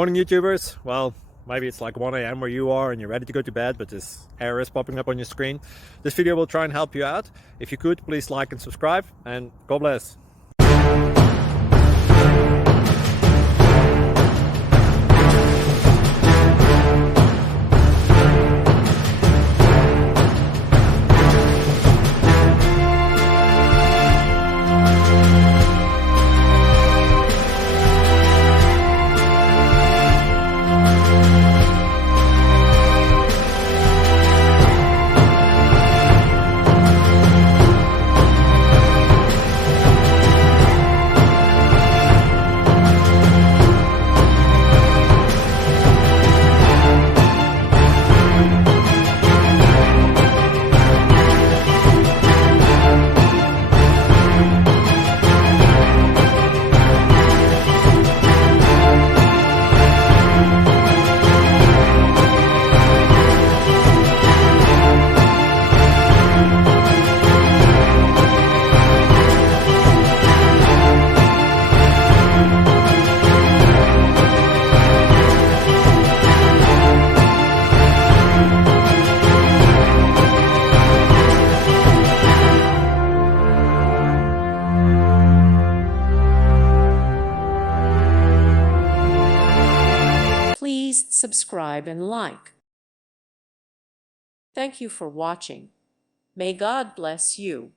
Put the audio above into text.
Morning YouTubers. Well, maybe it's like 1 a.m. where you are and you're ready to go to bed, but this error is popping up on your screen. This video will try and help you out. If you could, please like and subscribe, and God bless. Please subscribe and like. Thank you for watching. May God bless you.